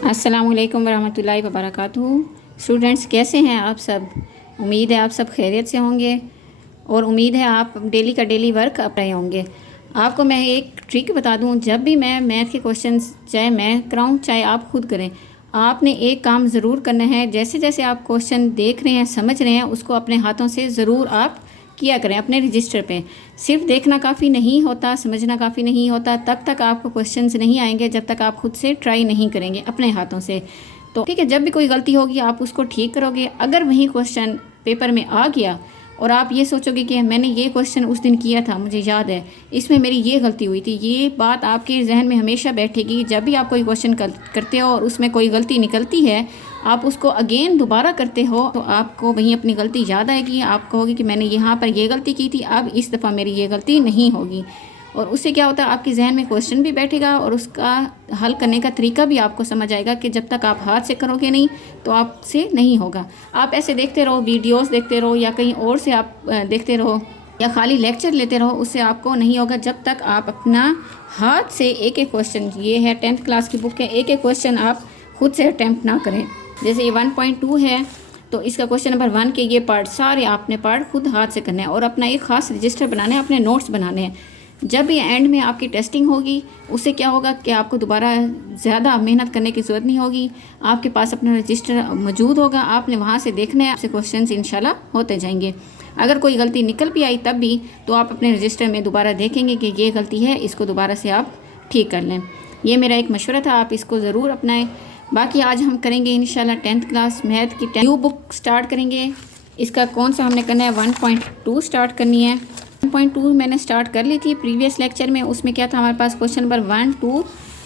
अस्सलामुअलैकुम वरहमतुल्लाहि वबरकातुहू। स्टूडेंट्स, कैसे हैं आप सब? उम्मीद है आप सब खैरियत से होंगे और उम्मीद है आप डेली का डेली वर्क कर रहे होंगे। आपको मैं एक ट्रिक बता दूं, जब भी मैं मैथ के क्वेश्चंस चाहे मैं कराऊं चाहे आप खुद करें, आपने एक काम ज़रूर करना है। जैसे जैसे आप क्वेश्चन देख रहे हैं, समझ रहे हैं, उसको अपने हाथों से ज़रूर आप किया करें अपने रजिस्टर पे। सिर्फ देखना काफ़ी नहीं होता, समझना काफ़ी नहीं होता, तब तक आपको क्वेश्चंस नहीं आएंगे जब तक आप खुद से ट्राई नहीं करेंगे अपने हाथों से। तो ठीक है, जब भी कोई गलती होगी आप उसको ठीक करोगे। अगर वही क्वेश्चन पेपर में आ गया और आप ये सोचोगे कि मैंने ये क्वेश्चन उस दिन किया था, मुझे याद है, इसमें मेरी ये गलती हुई थी, ये बात आपके जहन में हमेशा बैठेगी। जब भी आप कोई क्वेश्चन करते हो और उसमें कोई गलती निकलती है, आप उसको अगेन दोबारा करते हो तो आपको वहीं अपनी गलती याद आएगी। आप कहोगे कि मैंने यहाँ पर ये गलती की थी, अब इस दफ़ा मेरी ये गलती नहीं होगी। और उससे क्या होता है, आपके जहन में क्वेश्चन भी बैठेगा और उसका हल करने का तरीका भी आपको समझ आएगा कि जब तक आप हाथ से करोगे नहीं तो आपसे नहीं होगा। आप ऐसे देखते रहो, वीडियोस देखते रहो या कहीं और से आप देखते रहो या खाली लेक्चर लेते रहो, उससे आपको नहीं होगा जब तक आप अपना हाथ से एक एक क्वेश्चन, ये है 10th क्लास की बुक है, एक एक क्वेश्चन आप खुद से अटैम्प्ट ना करें। जैसे ये 1.2 है तो इसका क्वेश्चन नंबर 1 के ये पार्ट सारे आपने पार्ट खुद हाथ से करने हैं और अपना एक ख़ास रजिस्टर बनाना है, अपने नोट्स बनाने हैं। जब भी एंड में आपकी टेस्टिंग होगी, उससे क्या होगा कि आपको दोबारा ज़्यादा मेहनत करने की ज़रूरत नहीं होगी। आपके पास अपना रजिस्टर मौजूद होगा, आपने वहाँ से देखना है, आपसे क्वेश्चंस इंशाल्लाह होते जाएंगे। अगर कोई गलती निकल भी आई तब भी तो आप अपने रजिस्टर में दोबारा देखेंगे कि ये गलती है, इसको दोबारा से आप ठीक कर लें। ये मेरा एक मशवरा था, आप इसको ज़रूर अपनाएं। बाकी आज हम करेंगे इंशाल्लाह 10th क्लास मैथ की न्यू बुक स्टार्ट करेंगे। इसका कौन सा हमने करना है, 1.2 स्टार्ट करनी है। 1.2 मैंने स्टार्ट कर ली थी प्रीवियस लेक्चर में। उसमें क्या था, हमारे पास क्वेश्चन नंबर 1, 2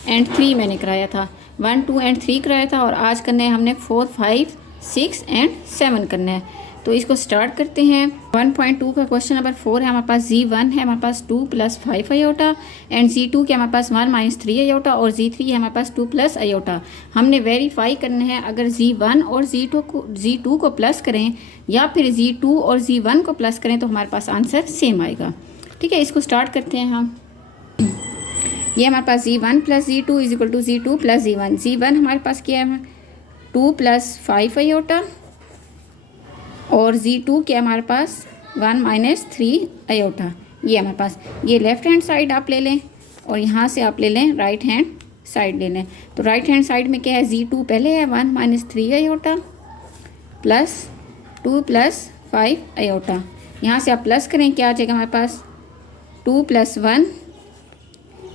एंड 3 मैंने कराया था, 1, 2 एंड 3 कराया था। और आज करना है हमने 4, 5, 6 एंड 7 करना है। तो इसको स्टार्ट करते हैं। 1.2 का क्वेश्चन नंबर 4 है हमारे पास, Z1 है हमारे पास 2 + 5 आयोटा एंड Z2 के हमारे पास 1 - 3 आयोटा और Z3 है हमारे पास 2 + आयोटा। हमने वेरीफाई करना है, अगर Z1 और Z2 को प्लस करें या फिर Z2 और Z1 को प्लस करें तो हमारे पास आंसर सेम आएगा। ठीक है, इसको स्टार्ट करते हैं हम। ये हमारे पास Z1 + Z2 = Z2 + Z1। Z1 हमारे पास क्या है, 2 + 5 आयोटा और Z2 क्या हमारे पास 1 - 3 आयोटा। ये हमारे पास, ये लेफ़्ट हैंड साइड आप ले लें और यहाँ से आप ले लें राइट हैंड साइड ले लें। तो राइट हैंड साइड में क्या है, Z2 पहले है 1 - 3 आयोटा प्लस 2 + 5 आयोटा। यहाँ से आप प्लस करें, क्या आ जाएगा हमारे पास, 2 + 1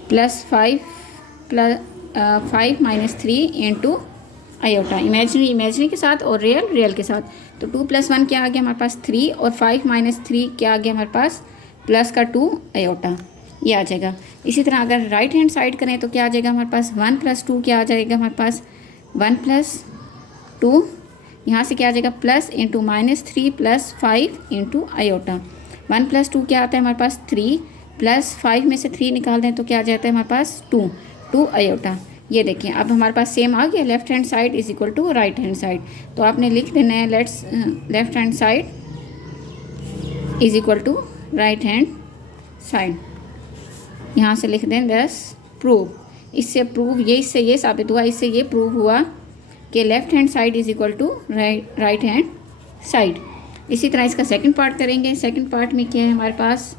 + 5 - 3 इंटू आयोटा, इमेजनरी के साथ और रियल के साथ। तो 2 + 1 क्या आ गया हमारे पास 3 और 5 - 3 क्या आ गया हमारे पास प्लस का 2 आयोटा, ये आ जाएगा। इसी तरह अगर राइट हैंड साइड करें तो क्या आ जाएगा हमारे पास, 1 + 2 क्या आ जाएगा हमारे पास 1 + 2, यहाँ से क्या आ जाएगा प्लस इंटू -3 + 5 इंटू आयोटा। 1 + 2 क्या आता है हमारे पास 3 + 5 में से 3 निकाल दें तो क्या आ जाता है हमारे पास 2 आयोटा। ये देखिए अब हमारे पास सेम आ गया, left hand side = right hand side. तो आपने लिख देना है left hand side = right hand side. यहाँ से लिख दें दस प्रूव। इससे प्रूव इससे ये साबित हुआ, इससे ये प्रूव हुआ कि left hand side = right hand side. इसी तरह इसका सेकंड पार्ट करेंगे। सेकंड पार्ट में क्या है हमारे पास,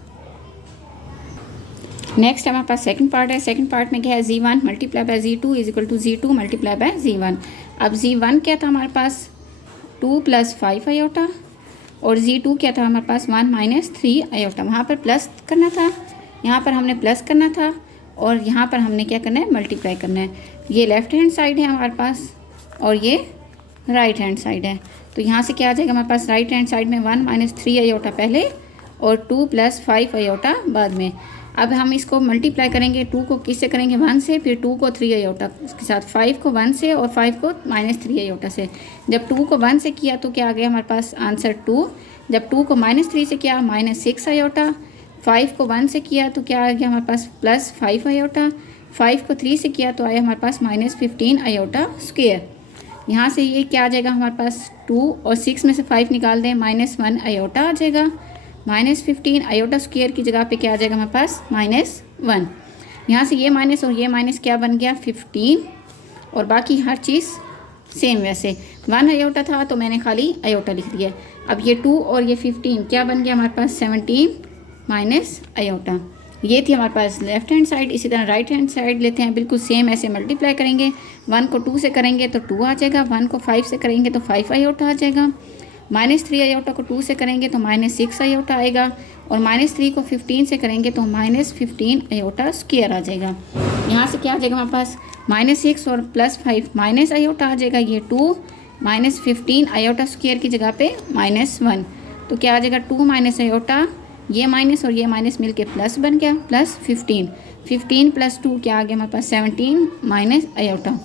नेक्स्ट हमारे पास सेकंड पार्ट है। सेकंड पार्ट में क्या है, Z1 × Z2 = Z2 × Z1। अब Z1 क्या था हमारे पास 2 + 5 आयोटा और Z2 क्या था हमारे पास 1 - 3 आयोटा। वहाँ पर प्लस करना था, यहाँ पर हमने प्लस करना था और यहाँ पर हमने क्या करना है, मल्टीप्लाई करना है। ये लेफ़्ट हैंड साइड है हमारे पास और ये राइट हैंड साइड है। तो यहाँ से क्या आ जाएगा हमारे पास, राइट हैंड साइड में 1 - 3 आयोटा पहले और 2 + 5 आयोटा बाद में। अब हम इसको मल्टीप्लाई करेंगे, 2 को किससे करेंगे 1 से, फिर 2 को 3 आयोटा के साथ, 5 को 1 से और 5 को -3 आयोटा से। जब 2 को 1 से किया तो क्या आ गया हमारे पास आंसर 2। जब 2 को -3 से किया -6 आयोटा, 5 को 1 से किया तो क्या आ गया हमारे पास +5 आयोटा, 5 को 3 से किया तो आया हमारे पास -15 आयोटा स्क्वायर। यहाँ से ये क्या आ जाएगा हमारे पास 2 और 6 में से 5 निकाल दें -1 आयोटा आ जाएगा। -15 आयोटा स्क्वायर की जगह पे क्या आ जाएगा हमारे पास -1। यहाँ से ये माइनस और ये माइनस क्या बन गया 15 और बाकी हर चीज़ सेम वैसे। 1 आयोटा था तो मैंने खाली आयोटा लिख दिया। अब ये 2 और ये 15 क्या बन गया हमारे पास 17 माइनस आयोटा। ये थी हमारे पास लेफ्ट हैंड साइड। इसी तरह राइट हैंड साइड लेते हैं, बिल्कुल सेम ऐसे मल्टीप्लाई करेंगे। 1 को 2 से करेंगे तो 2 आ जाएगा, 1 को 5 से करेंगे तो 5 आयोटा आ जाएगा। -3 आयोटा को 2 से करेंगे तो -6 आयोटा आएगा, और -3 को 15 से करेंगे तो -15 आयोटा स्क्वायर आ जाएगा। यहाँ से क्या आ जाएगा हमारे पास -6 और +5 माइनस आयोटा आ जाएगा। ये 2 -15 आयोटा स्क्वायर की जगह पे -1, तो क्या आ जाएगा 2 माइनस आयोटा, ये माइनस और ये माइनस मिलके प्लस बन गया, +15। 15 + 2 क्या आ गया हमारे पास 17 माइनस आयोटा।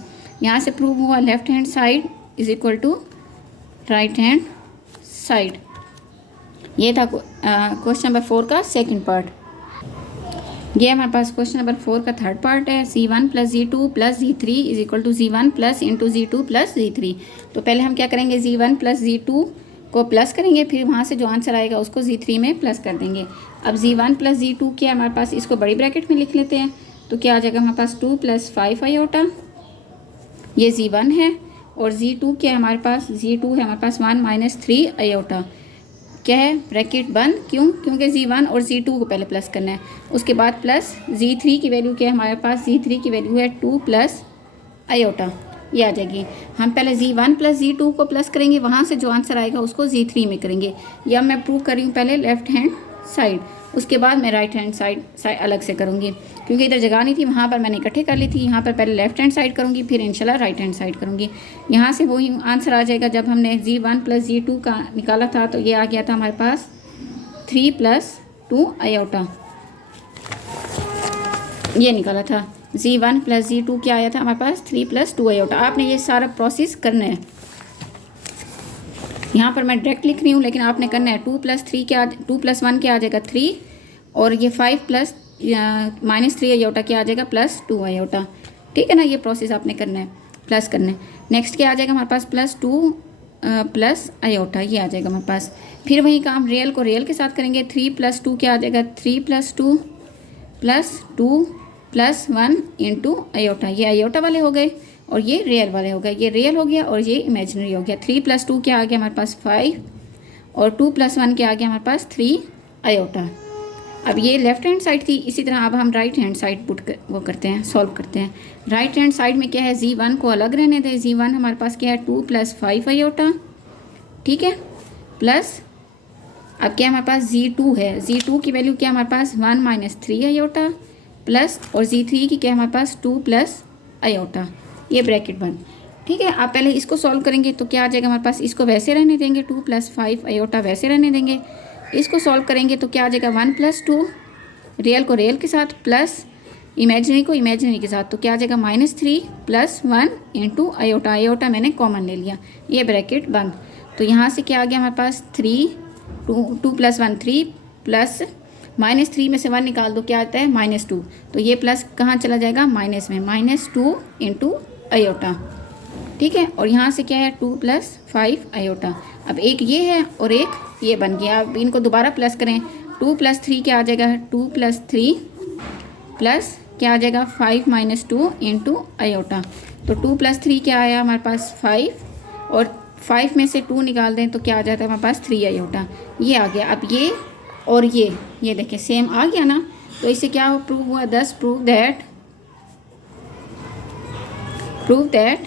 यहाँ से प्रूव हुआ left hand side is equal to right hand side. ये था क्वेश्चन नंबर 4 का सेकंड पार्ट। ये हमारे पास क्वेश्चन नंबर 4 का थर्ड पार्ट है। C1 + Z2 + Z3 is equal to Z1 + Z2 + Z3। तो पहले हम क्या करेंगे, Z1 + Z2 को प्लस करेंगे, फिर वहाँ से जो आंसर आएगा उसको Z3 में प्लस कर देंगे। अब Z1 + Z2 क्या हमारे पास, इसको बड़ी ब्रैकेट में लिख लेते हैं, तो क्या आ जाएगा हमारे पास 2 + 5 आयोटा, ये Z1 है। और Z2 क्या है हमारे पास, Z2 है हमारे पास 1 - 3 आयोटा। क्या है, ब्रैकेट बंद, क्यों, क्योंकि Z1 और Z2 को पहले प्लस करना है, उसके बाद प्लस Z3 की वैल्यू क्या है हमारे पास, Z3 की वैल्यू है 2 + आयोटा, ये आ जाएगी। हम पहले Z1 + Z2 को प्लस करेंगे, वहाँ से जो आंसर आएगा उसको Z3 में करेंगे। या मैं प्रूव कर रही हूँ पहले लेफ्ट हैंड साइड, उसके बाद मैं राइट हैंड साइड अलग से करूँगी, क्योंकि इधर जगह नहीं थी, वहाँ पर मैंने इकट्ठे कर ली थी। यहाँ पर पहले लेफ्ट हैंड साइड करूँगी, फिर इंशाल्लाह राइट हैंड साइड करूँगी। यहाँ से वही आंसर आ जाएगा। जब हमने Z1 + Z2 का निकाला था तो ये आ गया था हमारे पास 3 + 2 आयोटा, ये निकाला था। Z1 + Z2 क्या आया था हमारे पास 3 + 2 आयोटा। आपने ये सारा प्रोसेस करना है। यहाँ पर मैं डायरेक्ट लिख रही हूँ, लेकिन आपने करना है 2 + 3 क्या, 2 + 1 क्या आ जाएगा 3, और ये 5 + -3 आयोटा क्या आ जाएगा +2 आयोटा। ठीक है ना, ये प्रोसेस आपने करना है, प्लस करना है। नेक्स्ट क्या आ जाएगा हमारे पास +2 + आयोटा, ये आ जाएगा हमारे पास। फिर वही काम रियल को रियल के साथ करेंगे। 3 + 2 क्या आ जाएगा 3 + 2 + 2 + 1 × आयोटा, ये आयोटा वाले हो गए और ये रियल वाले हो गए। ये रियल हो गया और ये इमेजिनरी हो गया। 3 + 2 क्या आ गया हमारे पास 5, और 2 + 1 क्या आ गया हमारे पास 3 आयोटा। अब ये लेफ्ट हैंड साइड थी। इसी तरह अब हम राइट हैंड साइड वो करते हैं, सॉल्व करते हैं। राइट हैंड साइड में क्या है, Z1 को अलग रहने दें। Z1 हमारे पास क्या है 2 + 5 आयोटा, ठीक है, प्लस अब क्या हमारे पास Z2 है। Z2 की वैल्यू क्या हमारे पास 1 - 3 आयोटा, प्लस और Z3 की क्या हमारे पास 2 + आयोटा, ये ब्रैकेट बंद। ठीक है, आप पहले इसको सॉल्व करेंगे तो क्या आ जाएगा हमारे पास, इसको वैसे रहने देंगे, 2 + 5 आयोटा वैसे रहने देंगे। इसको सॉल्व करेंगे तो क्या आ जाएगा 1 + 2, रियल को रियल के साथ, प्लस इमेजिनरी को इमेजिनरी के साथ, तो क्या आ जाएगा -3 + 1 × आयोटा। आयोटा मैंने कॉमन ले लिया, ये ब्रैकेट बंद। तो यहाँ से क्या आ गया हमारे पास 3, 2 + 1 3, प्लस -3 में से 1 निकाल दो, क्या आता है -2, तो ये प्लस कहाँ चला जाएगा माइनस में, -2 × आयोटा। ठीक है, और यहाँ से क्या है 2 + 5 आयोटा। अब एक ये है और एक ये बन गया। अब इनको दोबारा प्लस करें, 2 + 3 क्या आ जाएगा 2 + 3 प्लस क्या आ जाएगा 5 - 2 × आयोटा। तो 2 + 3 क्या आया हमारे पास 5, और 5 में से 2 निकाल दें तो क्या आ जाता है हमारे पास 3 आयोटा, ये आ गया। अब ये और ये देखें सेम आ गया ना, तो इससे क्या प्रूव हुआ, thus prove that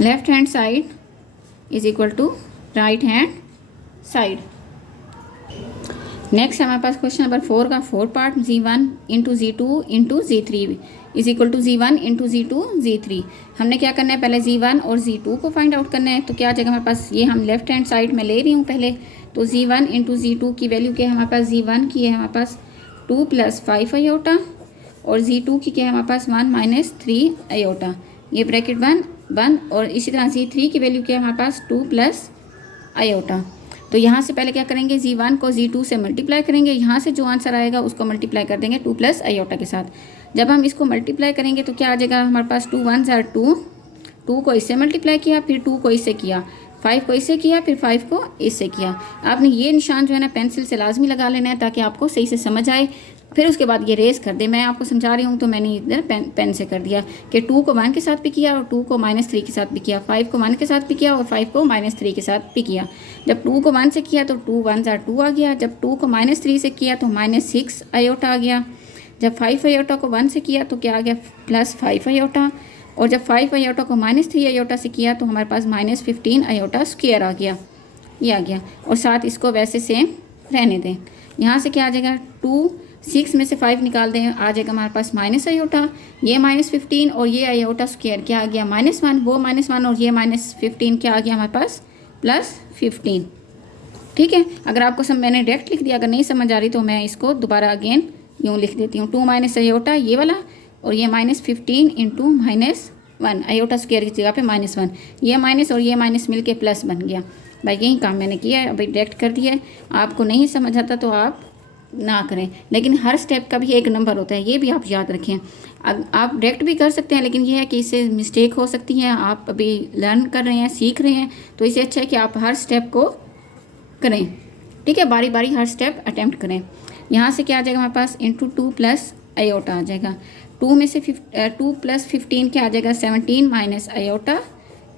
left hand side is equal to right hand side. Next हमारे पास क्वेश्चन नंबर 4 का fourth part, Z1 × Z2 × Z3 is equal to Z1 × Z2 Z3। हमने क्या करना है, पहले Z1 और Z2 को फाइंड आउट करना है। तो क्या आ जाएगा हमारे पास, ये हम लेफ्ट हैंड साइड में ले रही हूँ पहले, तो Z1 × Z2 की वैल्यू क्या है हमारे पास, Z1 की है हमारे पास 2 + 5 आयोटा, और Z2 की क्या है हमारे पास 1 - 3 आयोटा, ये ब्रैकेट बंद। और इसी तरह Z3 की वैल्यू क्या है हमारे पास 2 + आयोटा। तो यहाँ से पहले क्या करेंगे, Z1 को Z2 से मल्टीप्लाई करेंगे, यहाँ से जो आंसर आएगा उसको मल्टीप्लाई कर देंगे 2 + आयोटा के साथ। जब हम इसको मल्टीप्लाई करेंगे तो क्या आ जाएगा हमारे पास 2 × 1 = 2, 2 को इससे मल्टीप्लाई किया, फिर 2 को इससे किया, 5 को इससे किया, फिर 5 को इससे किया। आपने ये निशान जो है ना पेंसिल से लाजमी लगा लेना है ताकि आपको सही से समझ आए। फिर उसके बाद ये रेस कर दे। मैं आपको समझा रही हूँ तो मैंने इधर पेन से कर दिया कि 2 को 1 के साथ भी किया और 2 को -3 के साथ भी किया, 5 को 1 के साथ भी किया और 5 को -3 के साथ भी किया। जब 2 को 1 से किया तो 2 1 2 आ गया। जब 2 को -3 से किया तो -6 आयोटा आ गया। जब 5 आयोटा को 1 से किया तो क्या आ गया, +5 आयोटा। और जब 5 आयोटा को -3 आयोटा से किया तो हमारे पास -15 आयोटा स्क्वायर आ गया, ये आ गया। और साथ इसको वैसे सेम रहने दें। यहाँ से क्या आ जाएगा, 2 6 में से 5 निकाल दें, आ जाएगा हमारे पास माइनस आयोटा, ये -15 और ये आयोटा स्क्वायर क्या आ गया -1, वो -1 और ये -15 क्या आ गया हमारे पास +15। ठीक है, अगर आपको मैंने डायरेक्ट लिख दिया, अगर नहीं समझ आ रही तो मैं इसको दोबारा अगेन यूँ लिख देती हूँ, 2 माइनस आयोटा ये वाला और ये -15 इंटू -1 आयोटा स्क्वायर की जगह पे -1, ये माइनस और ये माइनस मिल के प्लस बन गया। भाई यही काम मैंने किया है, अभी डायरेक्ट कर दिया है। आपको नहीं समझ आता तो आप ना करें, लेकिन हर स्टेप का भी एक नंबर होता है, ये भी आप याद रखें। आप डायरेक्ट भी कर सकते हैं, लेकिन ये है कि इससे मिस्टेक हो सकती है। आप अभी लर्न कर रहे हैं, सीख रहे हैं, तो इससे अच्छा है कि आप हर स्टेप को करें। ठीक है, बारी बारी हर स्टेप अटैम्प्ट करें। यहाँ से क्या आ जाएगा हमारे पास, इंटू 2 प्लस आयोटा आ जाएगा। 2 में से 2 + 15 क्या आ जाएगा, 17 minus iota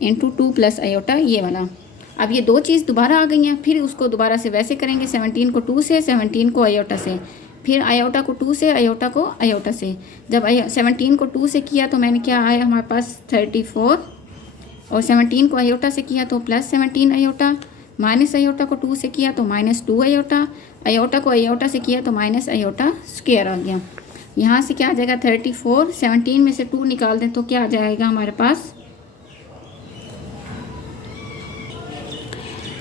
into 2 plus iota ये वाला। अब ये दो चीज़ दोबारा आ गई हैं, फिर उसको दोबारा से वैसे करेंगे, 17 को 2 से, 17 को आयोटा से, फिर आयोटा को 2 से, आयोटा को आयोटा से। जब 17 को 2 से किया तो मैंने क्या आया हमारे पास 34, और 17 को आयोटा से किया तो +17 आयोटा, माइनस आयोटा को 2 से किया तो -2 आयोटा, आयोटा को आयोटा से किया तो माइनस आयोटा स्क्वायर आ गया। यहाँ से क्या आ जाएगा 34, 17 में से 2 निकाल दें तो क्या आ जाएगा हमारे पास,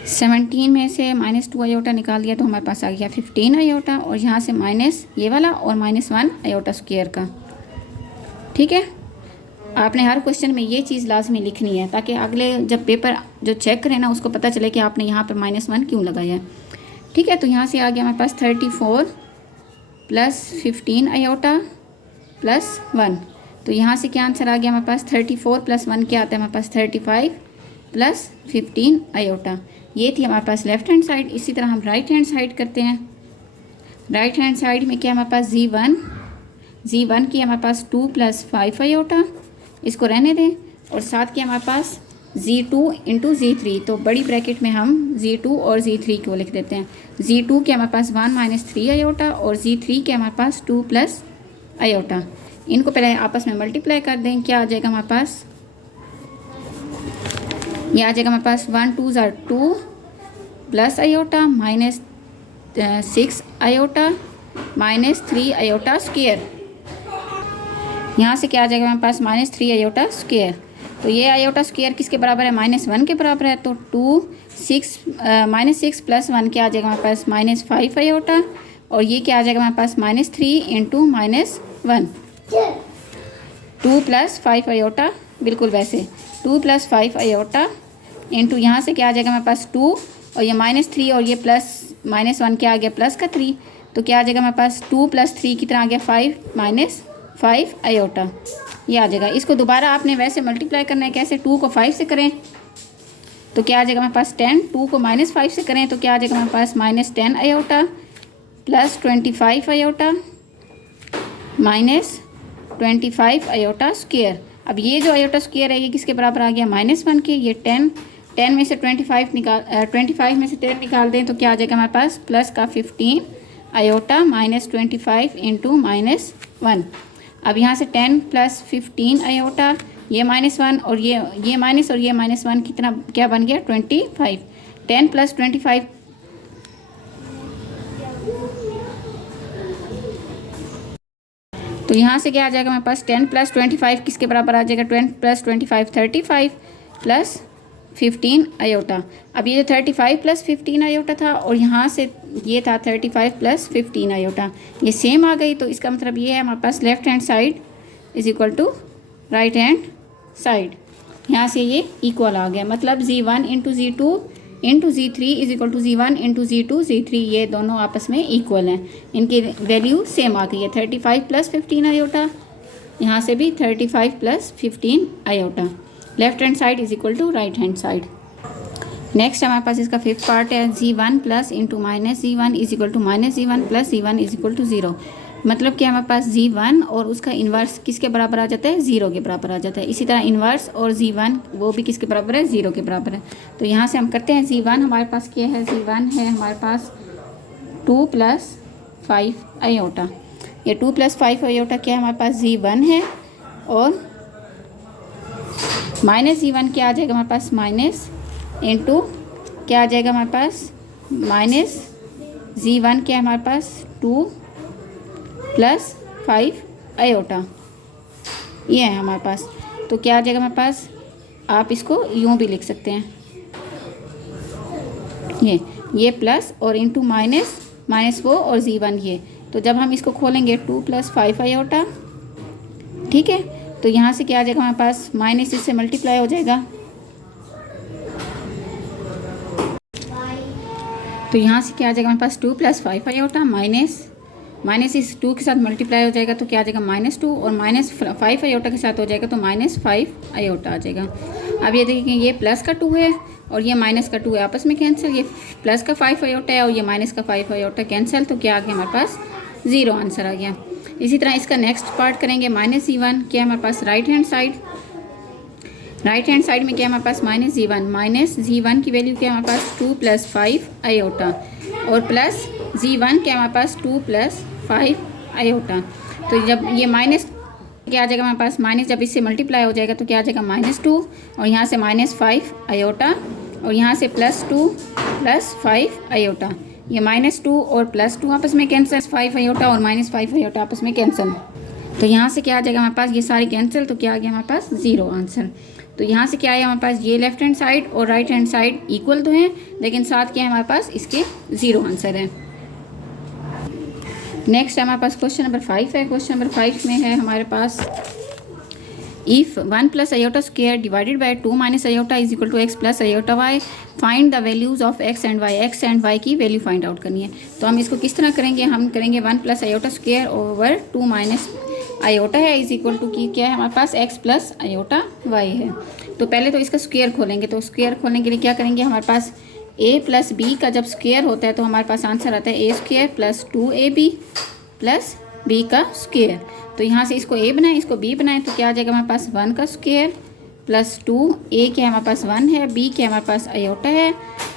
17 में से -2 आयोटा निकाल दिया तो हमारे पास आ गया 15 आयोटा, और यहाँ से माइनस ये वाला और -1 आयोटा स्क्वायर का। ठीक है, आपने हर क्वेश्चन में ये चीज़ लाजमी लिखनी है, ताकि अगले जब पेपर जो चेक करें ना उसको पता चले कि आपने यहाँ पर -1 क्यों लगाया है। ठीक है, तो यहाँ से आ गया हमारे पास 34 + 15 आयोटा +1। तो यहाँ से क्या आंसर आ गया हमारे पास, 34 + 1 क्या आता है हमारे पास, 35 + 15 आयोटा। ये थी हमारे पास लेफ़्ट हैंड साइड। इसी तरह हम राइट हैंड साइड करते हैं। राइट हैंड साइड में क्या हमारे पास, जी1 की हमारे पास 2 + 5 आयोटा, इसको रहने दें, और साथ के हमारे पास Z2 इंटू Z3, तो बड़ी ब्रैकेट में हम Z2 और Z3 को लिख देते हैं। Z2 के हमारे पास 1 - 3 आयोटा और Z3 के हमारे पास 2 + आयोटा। इनको पहले आपस में मल्टीप्लाई कर दें, क्या आ जाएगा हमारे पास, ये आ जाएगा हमारे पास 1 2 = 2 plus iota -6 iota -3 iota square. यहाँ से क्या आ जाएगा हमारे पास, -3 आयोटा स्क्वायर। तो ये आयोटा स्क्वायर किसके बराबर है, -1 के बराबर है। तो -6 + 1 क्या आ जाएगा हमारे पास, -5 आयोटा, और ये क्या आ जाएगा हमारे पास, -3 इंटू -1, 2 + 5 आयोटा, बिल्कुल वैसे 2 + 5 आयोटा इंटू यहाँ से क्या आ जाएगा हमारे पास 2, और ये -3 और ये +-1 क्या आ गया प्लस का 3, तो क्या आ जाएगा हमारे पास 2 + 3 कितना आ गया 5 - 5 आयोटा, ये आ जाएगा। इसको दोबारा आपने वैसे मल्टीप्लाई करना है, कैसे, 2 को 5 से करें तो क्या आ जाएगा हमारे पास 10, 2 को -5 से करें तो क्या आ जाएगा हमारे पास -10 आयोटा +25 आयोटा -25 आयोटा स्क्वायर। अब ये जो आयोटा स्क्वायर है ये किसके बराबर आ गया, -1 के। ये 10 में से 25 में से 10 निकाल दें तो क्या आ जाएगा हमारे पास, प्लस का 15 आयोटा -25 इंटू -1। अब यहाँ से 10 + 15 आयोटा, ये -1 और ये माइनस और ये -1 कितना क्या बन गया 25। 10 + 25 तो यहाँ से क्या आ जाएगा हमारे पास 10 + 25 किसके बराबर आ जाएगा, 10 + 25 35 + 15 आयोटा। अब ये जो 35 + 15 आयोटा था और यहाँ से ये था 35 + 15 आयोटा, ये सेम आ गई। तो इसका मतलब ये है हमारे पास left hand side = right hand side. यहाँ से ये इक्वल आ गया, मतलब Z1 × Z2 × Z3 = Z1 × Z2 Z3, ये दोनों आपस में इक्वल हैं, इनकी वैल्यू सेम आ गई है। 35 + 15 आयोटा, यहाँ से भी 35 + 15 iota. Left hand side = right hand side. Next हमारे पास इसका 5th पार्ट है, Z1 + × -Z1 = -Z1 + Z1 = 0। मतलब कि हमारे पास Z1 और उसका इन्वर्स किसके बराबर आ जाता है, 0 के बराबर आ जाता है। इसी तरह इन्वर्स और Z1 वो भी किसके बराबर है, 0 के बराबर है। तो यहाँ से हम करते हैं Z1 हमारे पास क्या है, Z1 है हमारे पास 2 + 5 आयोटा। ये 2 + 5 आयोटा क्या है हमारे पास, Z1 है। और -Z1 क्या आ जाएगा हमारे पास, माइनस इंटू क्या आ जाएगा हमारे पास, माइनस Z1 क्या है हमारे पास 2 + 5 आयोटा, ये है हमारे पास। तो क्या आ जाएगा हमारे पास, आप इसको यूँ भी लिख सकते हैं, ये प्लस और इंटू माइनस, माइनस वो और Z1 ये। तो जब हम इसको खोलेंगे 2 + 5 आयोटा, ठीक है। तो यहाँ से क्या आ जाएगा हमारे पास, माइनस इससे मल्टीप्लाई हो जाएगा। तो यहाँ से क्या आ जाएगा हमारे पास 2 + 5 आयोटा माइनस इस 2 के साथ मल्टीप्लाई हो जाएगा तो क्या आ जाएगा -2, और -5 आयोटा के साथ हो जाएगा तो -5 आयोटा आ जाएगा। अब ये देखिए ये प्लस का 2 है और ये माइनस का 2 है, आपस में कैंसिल। ये प्लस का 5 आयोटा है और ये माइनस का 5 आयोटा कैंसिल, तो क्या आ गया हमारे पास, 0 आंसर आ गया। इसी तरह इसका नेक्स्ट पार्ट करेंगे, -Z1 क्या हमारे पास राइट हैंड साइड में क्या हमारे पास, -Z1 की वैल्यू क्या हमारे पास 2 + 5 आयोटा, और प्लस Z1 क्या हमारे पास 2 + 5 आयोटा। तो जब ये माइनस क्या आ जाएगा हमारे पास, माइनस जब इससे मल्टीप्लाई हो जाएगा तो क्या आ जाएगा -2, और यहाँ से -5 आयोटा, और यहाँ से +2 + 5 आयोटा। ये -2 और +2 आपस में कैंसिल, 5 आयोटा और -5 आयोटा आपस में कैंसिल। तो यहाँ से क्या आ जाएगा हमारे पास, ये सारी कैंसिल, तो क्या आ गया हमारे पास 0 आंसर। तो यहाँ से क्या है हमारे पास, ये लेफ्ट हैंड साइड और राइट हैंड साइड इक्वल तो हैं, लेकिन साथ क्या है हमारे पास, इसके 0 आंसर है। नेक्स्ट हमारे पास क्वेश्चन नंबर 5 है। क्वेश्चन नंबर 5 में है हमारे पास, if 1 + iota square divided by 2 - iota is equal to x + iota y, find the values of x and y की वैल्यू फाइंड आउट करनी है। तो हम इसको किस तरह करेंगे, हम करेंगे 1 + आयोटा स्क्वायर ओवर 2 - आयोटा है इज इक्वल टू की क्या है हमारे पास, x + आयोटा y है। तो पहले तो इसका स्क्वायर खोलेंगे, तो स्क्वायर खोलने के लिए क्या करेंगे, हमारे पास a + b का जब स्क्वायर होता है तो हमारे पास आंसर आता है a² + 2ab + b का स्क्वायर। तो यहाँ से इसको a बनाएं, इसको b बनाएं, तो क्या आ जाएगा हमारे पास 1 का स्क्वायर + 2, a क्या है हमारे पास 1 है, b क्या है हमारे पास आयोटा है,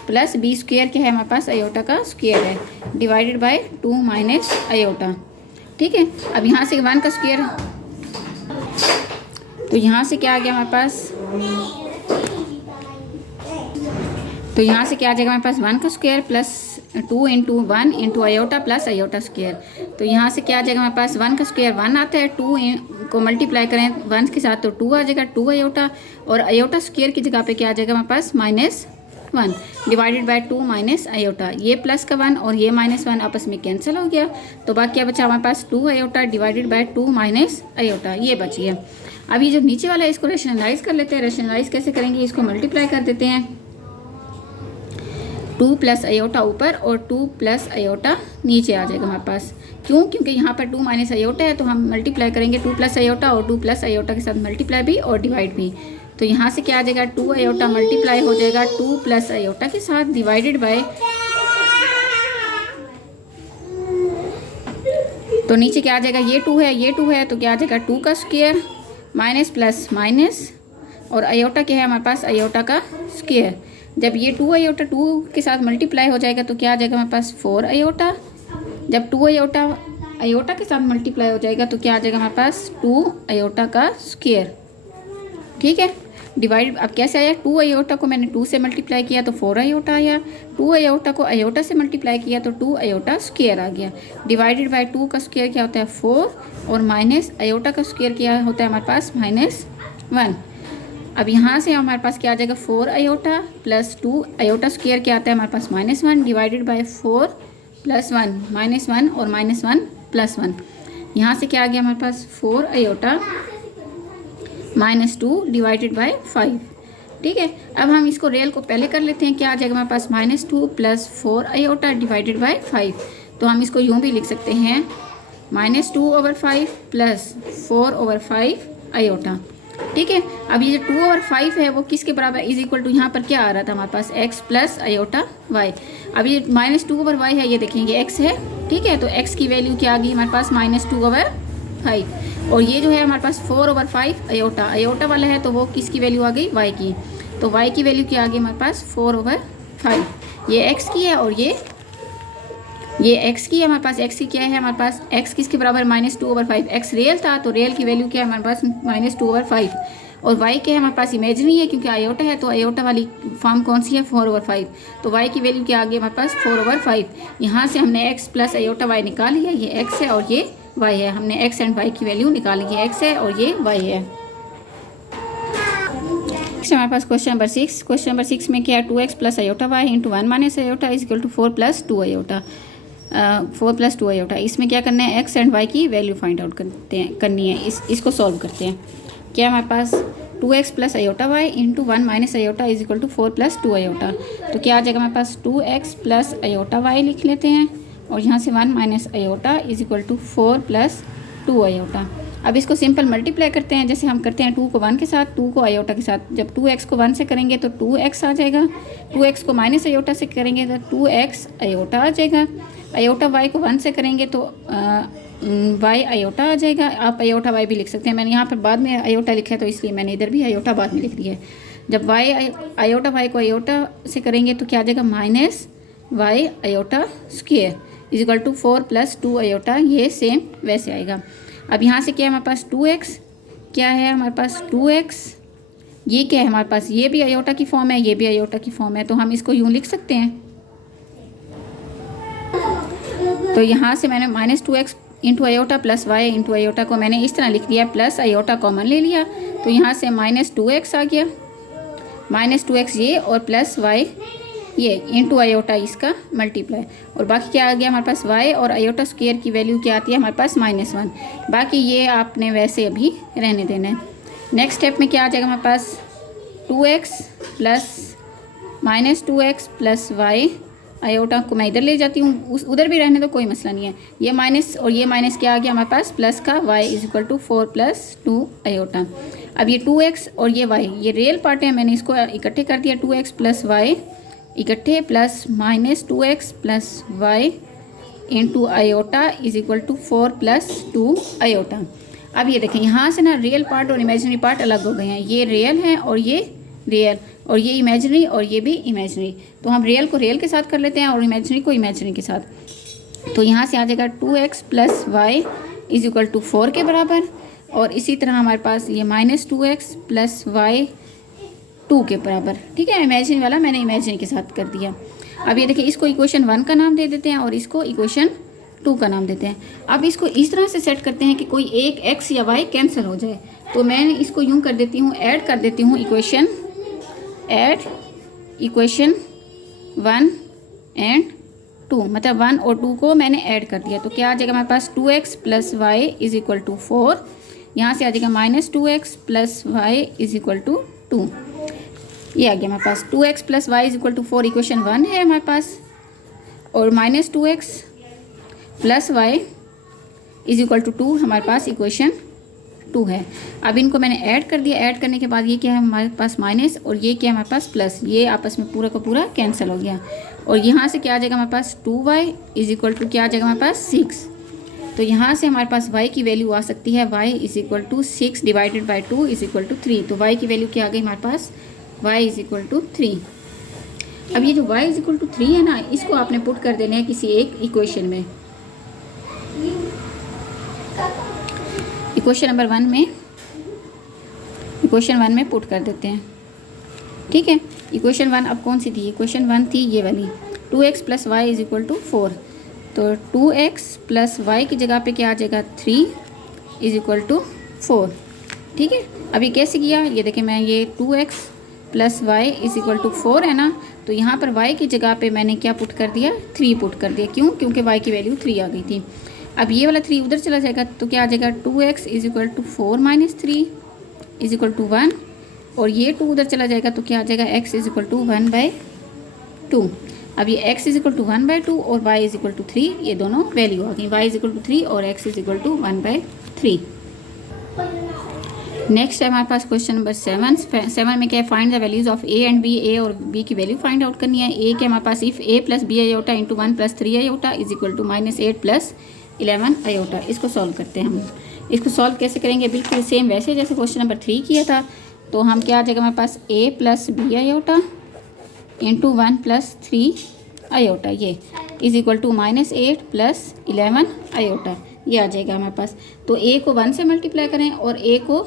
प्लस b² क्या है हमारे पास आयोटा का स्क्वायर है, डिवाइडेड बाय 2 - आयोटा। ठीक है। अब यहाँ से 1 का स्क्वायर, तो यहाँ से क्या आ गया हमारे पास, तो यहाँ से क्या आ जाएगा हमारे पास 1 का स्क्वायर + 2 × 1 × आयोटा + आयोटा स्क्वायर। तो यहाँ से क्या आ जाएगा हमारे पास 1 का स्क्वायर 1 आता है, 2 को मल्टीप्लाई करें 1 के साथ तो 2 आ जाएगा, 2 आयोटा, और आयोटा स्क्वायर की जगह पे क्या आ जाएगा हमारे पास -1 डिवाइडेड बाय 2 - आयोटा। ये प्लस का 1 और ये -1 आपस में कैंसिल हो गया, तो बाकी क्या बचा हमारे पास 2 आयोटा डिवाइडेड बाय 2 - आयोटा, ये बच गया। अब ये जो नीचे वाला है इसको रेशनलाइज कर लेते हैं। रेशनलाइज कैसे करेंगे, इसको मल्टीप्लाई कर देते हैं, 2 + आयोटा ऊपर और 2 + आयोटा नीचे आ जाएगा हमारे पास। क्यों, क्योंकि यहाँ पर 2 - आयोटा है तो हम मल्टीप्लाई करेंगे 2 + आयोटा और 2 + आयोटा के साथ मल्टीप्लाई भी और डिवाइड भी। तो यहाँ से क्या आ जाएगा 2 आयोटा मल्टीप्लाई हो जाएगा 2 + आयोटा के साथ डिवाइडेड बाय, तो नीचे क्या आ जाएगा, ये 2 है तो क्या आ जाएगा 2 का स्क्वायर माइनस प्लस माइनस, और आयोटा क्या है हमारे पास आयोटा का स्क्वायर। जब ये 2 आयोटा 2 के साथ मल्टीप्लाई हो जाएगा तो क्या आ जाएगा हमारे पास 4 आयोटा। जब 2 आयोटा आयोटा के साथ मल्टीप्लाई हो जाएगा तो क्या आ जाएगा हमारे पास 2 आयोटा का स्क्वायर। ठीक है, डिवाइड अब कैसे आया, 2 आयोटा को मैंने 2 से मल्टीप्लाई किया तो 4 आयोटा आया, 2 आयोटा को आयोटा से मल्टीप्लाई किया तो 2 आयोटा स्क्वायर आ गया, डिवाइडेड बाय 2 का स्क्वायर क्या होता है 4, और माइनस आयोटा का स्क्वायर क्या होता है हमारे पास -1। अब यहाँ से हमारे पास क्या आ जाएगा 4 आयोटा प्लस 2 आयोटा स्क्वायर क्या आता है हमारे पास -1 डिवाइडेड बाय 4 + 1 -1 और -1 + 1। यहाँ से क्या आ गया हमारे पास 4 आयोटा -2 डिवाइडेड बाय 5। ठीक है, अब हम इसको रियल को पहले कर लेते हैं, क्या आ जाएगा हमारे पास -2 + 4 आयोटा डिवाइडेड बाय 5। तो हम इसको यूँ भी लिख सकते हैं -2/5 + 4/5 आयोटा। ठीक है। अब ये जो 2/5 है वो किसके बराबर इज इक्वल टू, यहाँ पर क्या आ रहा था हमारे पास x प्लस आयोटा y। अब ये -2/y है, ये देखेंगे x है, ठीक है। तो x की वैल्यू क्या आ गई हमारे पास -2/5। और ये जो है हमारे पास 4/5 आयोटा, आयोटा वाला है तो वो किसकी वैल्यू आ गई y की। तो y की वैल्यू क्या आ गई हमारे पास 4/5। ये x की है और ये x की है हमारे पास। x की क्या है हमारे पास, x किसके बराबर -2/5। x रियल था तो रियल की वैल्यू क्या है हमारे पास -2/5। और y क्या है हमारे पास इमेजिनरी है, क्योंकि आयोटा है तो आयोटा वाली फॉर्म कौन सी है 4/5। तो y की वैल्यू क्या आ गई हमारे पास 4/5। यहाँ से हमने x प्लस आयोटा y निकाल लिया, ये x है और ये y है। हमने x एंड y की वैल्यू निकाली, ये x है और ये y है। हमारे पास क्वेश्चन नंबर 6। क्वेश्चन नंबर 6 में क्या है, 2x plus iota y into 1 minus iota is equal to 4 + 2 iota. 4 + 2 iota, इसमें क्या करना है x एंड y की वैल्यू फाइंड आउट करनी है। इसको सॉल्व करते हैं। क्या हमारे पास 2x plus iota y into 1 minus iota is equal to 4 + 2 iota. तो क्या आ जाएगा हमारे पास 2x प्लस आयोटा y लिख लेते हैं और यहाँ से 1 minus iota is equal to 4 + 2 iota. अब इसको सिंपल मल्टीप्लाई करते हैं, जैसे हम करते हैं 2 को 1 के साथ, 2 को आयोटा के साथ। जब 2x को 1 से करेंगे तो 2x आ जाएगा, 2x को माइनस आयोटा से करेंगे तो 2x आयोटा आ जाएगा। आयोटा y को 1 से करेंगे तो y आयोटा आ जाएगा। आप आयोटा y भी लिख सकते हैं, मैंने यहाँ पर बाद में आयोटा लिखा है तो इसलिए मैंने इधर भी आयोटा बाद में लिख दिया है। जब आयोटा y को आयोटा से करेंगे तो क्या आ जाएगा -y iota square is equal to 4 + 2 iota, ये सेम वैसे आएगा। अब यहाँ से क्या है हमारे पास 2x, क्या है हमारे पास 2x, ये क्या है हमारे पास, ये भी आयोटा की फॉर्म है, ये भी आयोटा की फॉर्म है, तो हम इसको यूँ लिख सकते हैं। तो यहाँ से मैंने -2x into iota plus y into iota को मैंने इस तरह लिख दिया, प्लस आयोटा कॉमन ले लिया तो यहाँ से -2x आ गया, -2x ये और प्लस y ये इंटू आयोटा इसका मल्टीप्लाई, और बाकी क्या आ गया हमारे पास y और आयोटा स्क्वायर की वैल्यू क्या आती है हमारे पास -1। बाकी ये आपने वैसे अभी रहने देना है। नेक्स्ट स्टेप में क्या आ जाएगा हमारे पास 2x plus -2x plus y, iota को मैं इधर ले जाती हूँ, उधर भी रहने दो कोई मसला नहीं है। ये माइनस और ये माइनस क्या आ गया हमारे पास प्लस का y is equal to 4 + 2 iota. अब ये 2x और ये y ये रियल पार्ट है, मैंने इसको इकट्ठे कर दिया, 2x प्लस y इकट्ठे plus -2x plus y into iota is equal to 4 + 2 iota. अब ये देखें यहाँ से ना रियल पार्ट और इमेजिनरी पार्ट अलग हो गए हैं, ये रियल है और ये रियल, और ये इमेजिनरी और ये भी इमेजिनरी। तो हम रियल को रियल के साथ कर लेते हैं और इमेजिनरी को इमेजिनरी के साथ। तो यहाँ से आ जाएगा 2x plus y is equal to 4 के बराबर, और इसी तरह हमारे पास ये -2x प्लस y 2 के बराबर। ठीक है, इमेजिनरी वाला मैंने इमेजिनरी के साथ कर दिया। अब ये देखिए इसको इक्वेशन 1 का नाम दे देते हैं और इसको इक्वेशन 2 का नाम देते हैं। अब इसको इस तरह से सेट करते हैं कि कोई एक x या y कैंसिल हो जाए। तो मैं इसको यूँ कर देती हूँ, ऐड कर देती हूँ इक्वेशन 1 एंड 2, मतलब 1 और 2 को मैंने ऐड कर दिया। तो क्या आ जाएगा हमारे पास 2x plus y is equal to 4, यहाँ से आ जाएगा -2x plus y is equal to 2। ये आ गया हमारे पास 2x plus y is equal to 4 equation 1 है हमारे पास, और -2x plus y is equal to 2 हमारे पास इक्वेशन 2 है। अब इनको मैंने ऐड कर दिया, ऐड करने के बाद ये क्या है हमारे पास माइनस और ये क्या है हमारे पास प्लस, ये आपस में पूरा का पूरा कैंसिल हो गया। और यहाँ से क्या आ जाएगा हमारे पास 2y इज इक्वल टू क्या आ जाएगा हमारे पास 6। तो यहाँ से हमारे पास y की वैल्यू आ सकती है y is equal to 6 divided by 2 is equal to 3। तो y की वैल्यू क्या आ गई हमारे पास y इज इक्वल टू 3। अब ये जो y इज इक्वल टू 3 है ना, इसको आपने पुट कर देना है किसी एक इक्वेशन में। इक्वेशन नंबर 1 में पुट कर देते हैं। ठीक है, इक्वेशन 1 अब कौन सी थी, इक्वेशन 1 थी ये वाली 2x plus y is equal to 4। तो 2x प्लस वाई की जगह पे क्या आ जाएगा 3 इज इक्वल टू 4। ठीक है, अभी कैसे किया ये देखें, मैं ये 2x plus y is equal to 4 है ना, तो यहाँ पर y की जगह पे मैंने क्या पुट कर दिया 3 पुट कर दिया। क्यों, क्योंकि y की वैल्यू 3 आ गई थी। अब ये वाला 3 उधर चला जाएगा तो क्या आ जाएगा 2x is equal to 4 minus 3 is equal to 1, और ये 2 उधर चला जाएगा तो क्या आ जाएगा x इज इक्वल टू 1/2। अब ये x इज इक्वल टू 1/2 और y इज इक्वल टू 3, ये दोनों वैल्यू आ गई, y इज इक्वल टू 3 और x is equal to 1/3। Next है हमारे पास क्वेश्चन नंबर 7 में क्या है, find the values of A and B. A और बी की वैल्यू फाइंड आउट करनी है। ए के हमारे पास if A plus B iota into 1 plus 3 iota is equal to -8 plus 11 iota. इसको सॉल्व करते हैं हम। इसको सॉल्व कैसे करेंगे, बिल्कुल सेम वैसे जैसे क्वेश्चन नंबर 3 किया था। तो हम क्या आ जाएगा हमारे पास A plus B iota into 1 plus 3 iota, ये is equal to -8 plus 11 iota, ये आ जाएगा हमारे पास। तो ए को 1 से मल्टीप्लाई करें और ए को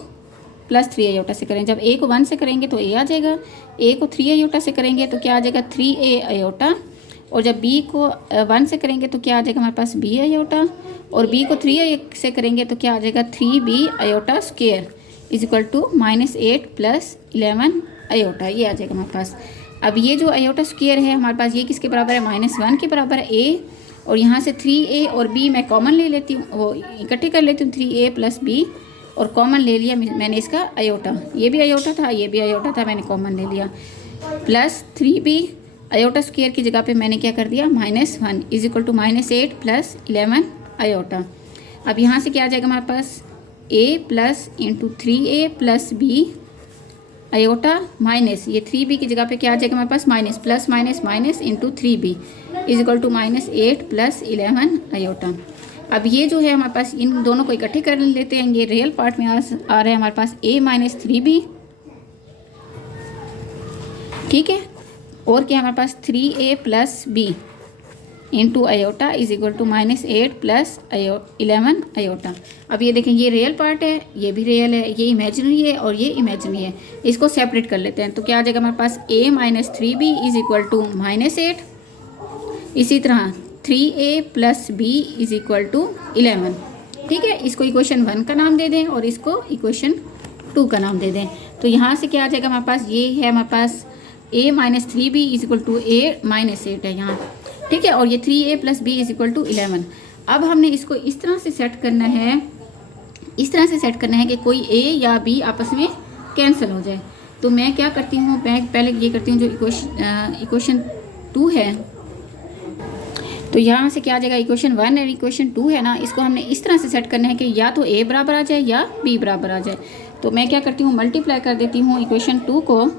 प्लस 3 आयोटा से करें। जब ए को 1 से करेंगे तो ए आ जाएगा, ए को 3 आयोटा से करेंगे तो क्या आ जाएगा 3a आयोटा, और जब बी को 1 से करेंगे तो क्या आ जाएगा हमारे पास b आयोटा, और b को 3 से करेंगे तो क्या आ जाएगा 3b iota square is equal to -8 plus 11 iota, ये आ जाएगा हमारे पास। अब ये जो आयोटा स्क्वेयर है हमारे पास, ये किसके बराबर है, -1 के बराबर है a, और यहाँ से 3a और b मैं कॉमन ले लेती हूँ, वो इकट्ठे कर लेती हूँ, 3a प्लस b, और कॉमन ले लिया मैंने इसका आयोटा, ये भी आयोटा था, ये भी आयोटा था, मैंने कॉमन ले लिया, प्लस 3b आयोटा स्क्वायर की जगह पे मैंने क्या कर दिया -1 is equal to -8 plus 11 iota. अब यहाँ से क्या आ जाएगा हमारे पास a plus into 3a plus b iota minus ये 3b की जगह पे क्या आ जाएगा हमारे पास minus plus minus minus into 3b is equal to -8 plus 11 iota. अब ये जो है हमारे पास इन दोनों को इकट्ठे कर लेते हैं, ये रियल पार्ट में आ रहा है हमारे पास a माइनस 3b, ठीक है, और क्या हमारे पास 3a plus b into iota is equal to -8 plus 11 iota. अब ये देखें, ये रियल पार्ट है, ये भी रियल है, ये इमेजिनरी है और ये इमेजिनरी है, इसको सेपरेट कर लेते हैं। तो क्या आ जाएगा हमारे पास a minus 3b is equal to -8, इसी तरह 3a plus b is equal to 11, ठीक है। इसको इक्वेशन 1 का नाम दे दें और इसको इक्वेशन 2 का नाम दे दें। तो यहाँ से क्या आ जाएगा हमारे पास, ये है हमारे पास a minus 3b is equal to a minus 8 है यहाँ, ठीक है, और ये 3a plus b is equal to 11। अब हमने इसको इस तरह से सेट करना है, इस तरह से सेट करना है कि कोई a या b आपस में कैंसिल हो जाए। तो मैं क्या करती हूँ, मैं पहले ये करती हूँ, जो इक्वेशन 2 है, तो यहाँ से क्या आ जाएगा इक्वेशन 1 और इक्वेशन 2 है ना, इसको हमने इस तरह से सेट करना है कि या तो a बराबर आ जाए या b बराबर आ जाए। तो मैं क्या करती हूँ, मल्टीप्लाई कर देती हूँ इक्वेशन 2 को,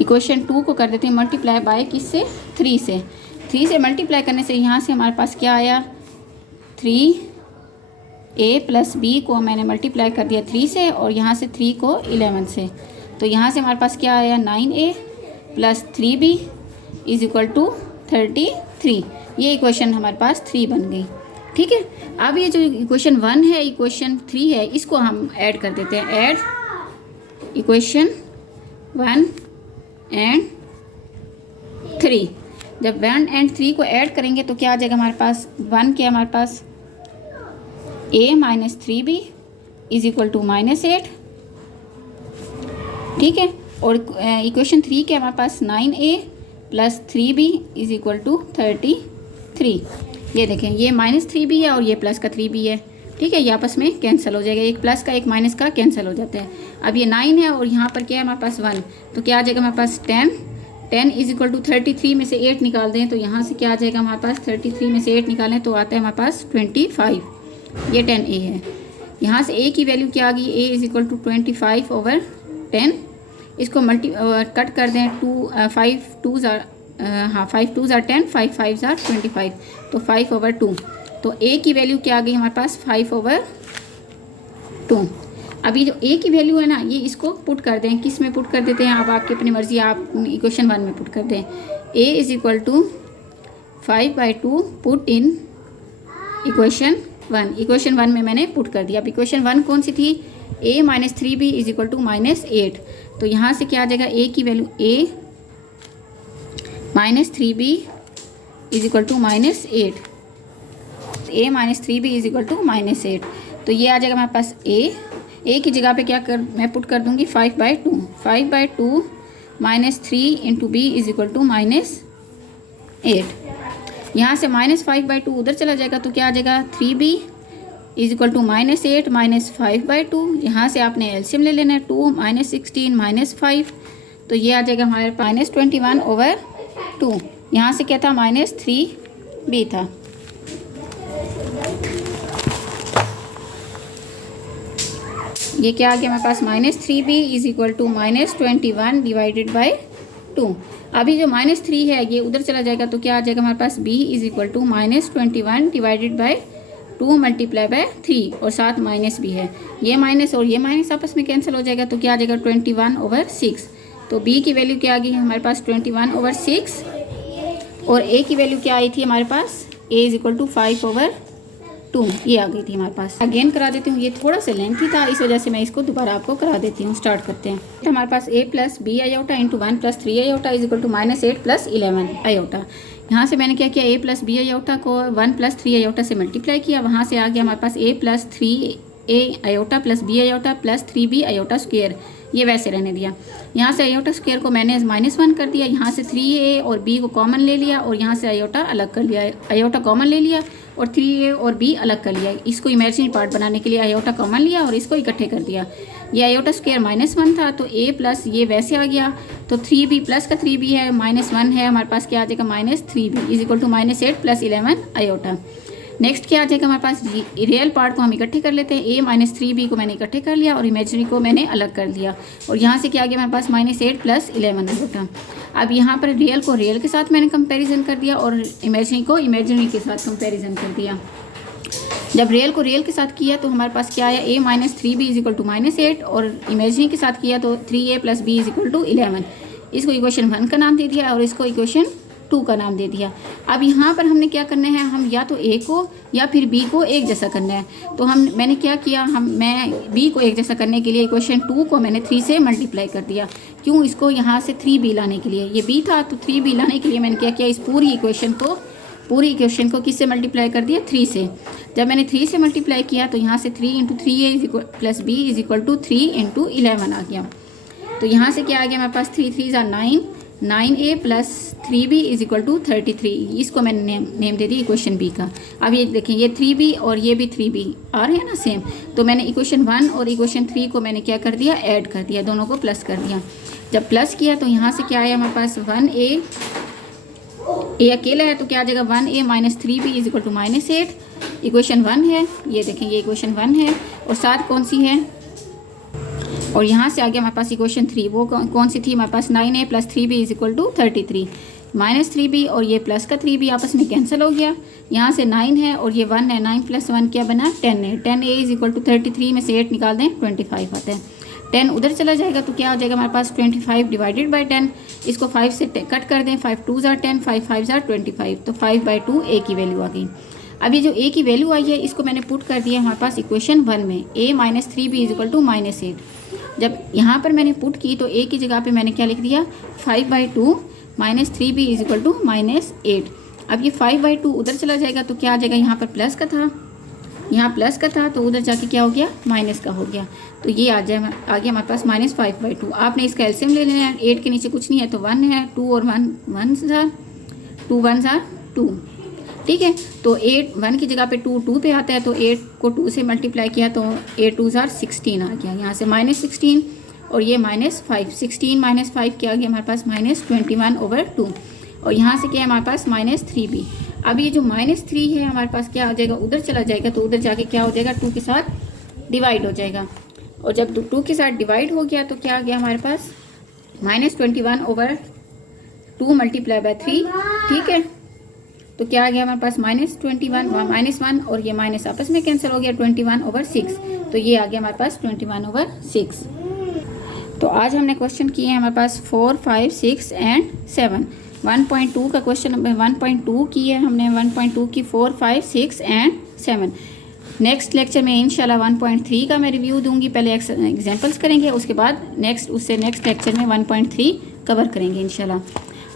इक्वेशन 2 को कर देते हैं मल्टीप्लाई बाय किससे, 3 से। 3 से मल्टीप्लाई करने से यहाँ से हमारे पास क्या आया, 3a प्लस b को मैंने मल्टीप्लाई कर दिया 3 से, और यहाँ से 3 को 11 से। तो यहाँ से हमारे पास क्या आया 9a plus 3b is equal to 33। ये इक्वेशन हमारे पास 3 बन गई, ठीक है। अब ये जो इक्वेशन 1 है, इक्वेशन 3 है, इसको हम ऐड कर देते हैं, ऐड इक्वेशन 1 एंड 3। जब 1 एंड 3 को ऐड करेंगे तो क्या आ जाएगा हमारे पास, 1 क्या हमारे पास a minus 3b is equal to -8, ठीक है, और इक्वेशन 3 के हमारे पास 9a plus 3b is equal to 33। ये देखें, ये -3b है और ये प्लस का 3b है, ठीक है, ये आपस में कैंसिल हो जाएगा, एक प्लस का एक माइनस का कैंसिल हो जाता है। अब ये 9 है और यहाँ पर क्या है हमारे पास 1, तो क्या आ जाएगा हमारे पास 10 इज इक्वल टू 33 में से 8 निकाल दें, तो यहाँ से क्या आ जाएगा हमारे पास 33 में से 8 निकालें तो आता है हमारे पास 25, ये 10a है। यहाँ से a की वैल्यू क्या आ गई, a इज इक्वल टू 25/10, इसको कट कर दें, 5 2s are 10, 5 5s are 25, तो 5/2। तो a की वैल्यू क्या आ गई हमारे पास 5/2। अभी जो a की वैल्यू है ना, ये इसको पुट कर दें, किस में पुट कर देते हैं आप, आपकी अपनी मर्जी, आप इक्वेशन 1 में पुट कर दें। a is equal to 5/2 put in equation 1। Equation 1 में मैंने पुट कर दिया। अब इक्वेशन 1 कौन सी थी, a minus 3b is equal to -8, तो यहाँ से क्या आ जाएगा, a की वैल्यू a minus 3b is equal to -8, a minus 3b is equal to -8, तो ये आ जाएगा हमारे पास a की जगह पे क्या मैं पुट कर दूंगी 5/2 minus 3 into b is equal to -8। यहाँ से -5/2 उधर चला जाएगा तो क्या आ जाएगा 3b is equal to -8 minus 5/2, यहाँ से आपने एलसीएम ले लेना है, 2 -16 -5, तो ये आ जाएगा हमारे पास -21/2। यहाँ से क्या था, -3b था। ये क्या आ गया हमारे पास -3b is equal to -21 divided by 2। अभी जो -3 है ये उधर चला जाएगा तो क्या आ जाएगा हमारे पास b is equal to -21 divided by 2 multiply by 3 और साथ माइनस भी है। ये माइनस और ये माइनस आपस में कैंसिल हो जाएगा तो क्या आ जाएगा 21/6। तो b की वैल्यू क्या आ गई हमारे पास 21/6 और a की वैल्यू क्या आई थी हमारे पास a इज इक्वल टू 5/2 ये आ गई थी हमारे पास। अगेन करा देती हूँ, ये थोड़ा सा लेंथी था इस वजह से मैं इसको दोबारा आपको करा देती हूँ। स्टार्ट करते हैं। तो हमारे पास a plus B iota into 1 plus 3 iota is equal to -8 plus 11 iota. यहाँ से मैंने क्या किया, a प्लस बी आयोटा को 1 प्लस 3 आयोटा से मल्टीप्लाई किया। वहाँ से आ गया हमारे पास a plus 3a iota plus b iota plus 3b iota square, ये वैसे रहने दिया। यहाँ से आयोटा स्क्वेयर को मैंने -1 कर दिया। यहाँ से 3a और b को कॉमन ले लिया और यहाँ से आयोटा अलग कर लिया। आयोटा कॉमन ले लिया और 3a और b अलग कर लिया। इसको इमेजिनरी पार्ट बनाने के लिए आयोटा कॉमन लिया और इसको इकट्ठे कर दिया। ये आयोटा स्क्वेयर -1 था तो a प्लस ये वैसे आ गया तो 3b प्लस का 3b है -1 है हमारे पास, क्या आ जाएगा -3b is equal to -8 plus 11 iota. Next क्या आ जाएगा हमारे पास, रियल पार्ट को हम इकट्ठे कर लेते हैं। a -3b को मैंने इकट्ठे कर लिया और इमेजिनरी को मैंने अलग कर दिया और यहाँ से क्या आ गया हमारे पास -8 प्लस 11 आयोटा। अब यहाँ पर रियल को रियल के साथ मैंने कंपैरिजन कर दिया और इमेजिनरी को इमेजिनरी के साथ कंपैरिजन कर दिया। जब रियल को रियल के साथ किया तो हमारे पास क्या आया, a -3b is equal to -8 और इमेजिनरी के साथ किया तो 3a plus b is equal to 11। इसको इक्वेशन 1 का नाम दे दिया और इसको इक्वेशन 2 का नाम दे दिया। अब यहाँ पर हमने क्या करना है, हम या तो a को या फिर b को एक जैसा करना है। तो मैंने क्या किया, मैं b को एक जैसा करने के लिए इक्वेशन 2 को मैंने 3 से मल्टीप्लाई कर दिया। क्यों, इसको यहाँ से 3b लाने के लिए, ये b था तो 3b लाने के लिए मैंने क्या किया, इस पूरी इक्वेशन को किससे मल्टीप्लाई कर दिया, 3 से। जब मैंने 3 से मल्टीप्लाई किया तो यहाँ से 3 × 3a plus b is equal to 3 × 11 आ गया। तो यहाँ से क्या आ गया हमारे पास, 3 3 = 9, 9a plus 3b is equal to 33। इसको मैंने नेम दे दी इक्वेशन b का। अब ये देखें, ये 3b और ये भी 3b आ रहे हैं ना सेम। तो मैंने इक्वेशन 1 और इक्वेशन 3 को मैंने क्या कर दिया, ऐड कर दिया, दोनों को प्लस कर दिया। जब प्लस किया तो यहाँ से क्या आया हमारे पास, 1a, a अकेला है तो क्या आ जाएगा 1a minus 3b is equal to -8। Equation 1 है, ये देखें ये इक्वेशन 1 है और साथ कौन सी है, और यहाँ से आ गया हमारे पास इक्वेशन 3, वो कौन सी थी हमारे पास, 9a plus 3b is equal to 33। -3b और ये प्लस का 3b आपस में कैंसिल हो गया। यहाँ से 9 है और ये 1 है, 9 + 1 क्या बना, 10 है। 10a इज इक्वल टू 33 में से 8 निकाल दें 25 आता है। 10 उधर चला जाएगा तो क्या हो जाएगा हमारे पास 25 डिवाइडेड बाई 10। इसको 5 से कट कर दें, 5 2 = 10, 5 5 = 25। तो 5/2 a की वैल्यू आ गई। अब ये जो a की वैल्यू आई है इसको मैंने पुट कर दिया हमारे पास इक्वेशन 1 में, a - 3b is equal to -8। जब यहाँ पर मैंने पुट की तो a की जगह पे मैंने क्या लिख दिया, 5/2 -3b इज इक्वल टू -8। अब ये 5/2 उधर चला जाएगा तो क्या आ जाएगा, यहाँ पर प्लस का था, यहाँ प्लस का था तो उधर जाके क्या हो गया, माइनस का हो गया। तो ये आ गया हमारे पास -5/2। आपने इसका एलसीएम ले लेना है, 8 के नीचे कुछ नहीं है तो 1 है, 2 और 1 2 1 2, ठीक है। तो 1 की जगह पे 2 पे आता है तो 8 को 2 से मल्टीप्लाई किया तो 8 2 = 16 आ गया। यहाँ से -16 और ये -5, 16 - 5 क्या आ गया हमारे पास, -21/2 और यहाँ से क्या है हमारे पास -3b। अब ये जो -3 है हमारे पास क्या आ जाएगा, उधर चला जाएगा तो उधर जाके क्या हो जाएगा, 2 के साथ डिवाइड हो जाएगा। और जब 2 के साथ डिवाइड हो गया तो क्या आ गया हमारे पास, -21/2 मल्टीप्लाई बाय 3, ठीक है। तो क्या आ गया हमारे पास -21 -1 और ये माइनस आपस में कैंसिल हो गया, 21/6। तो ये आ गया हमारे पास 21/6। तो आज हमने क्वेश्चन किए हैं हमारे पास 4, 5, 6 एंड 7। 1.2 का क्वेश्चन 1.2 की है हमने, 1.2 की 4, 5, 6 एंड 7। नेक्स्ट लेक्चर में इंशाल्लाह 1.3 का मैं रिव्यू दूंगी। पहले एग्जांपल्स करेंगे, उसके बाद नेक्स्ट लेक्चर में 1.3 कवर करेंगे इंशाल्लाह।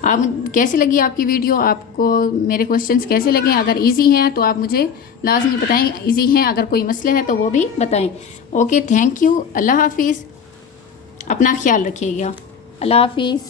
आप कैसे लगी आपकी वीडियो, आपको मेरे क्वेश्चंस कैसे लगे, अगर इजी हैं तो आप मुझे लाजमी बताएं, इजी हैं, अगर कोई मसले है तो वो भी बताएं। ओके, थैंक यू, अल्लाह हाफिज़, अपना ख्याल रखिएगा, अल्लाह हाफिज़।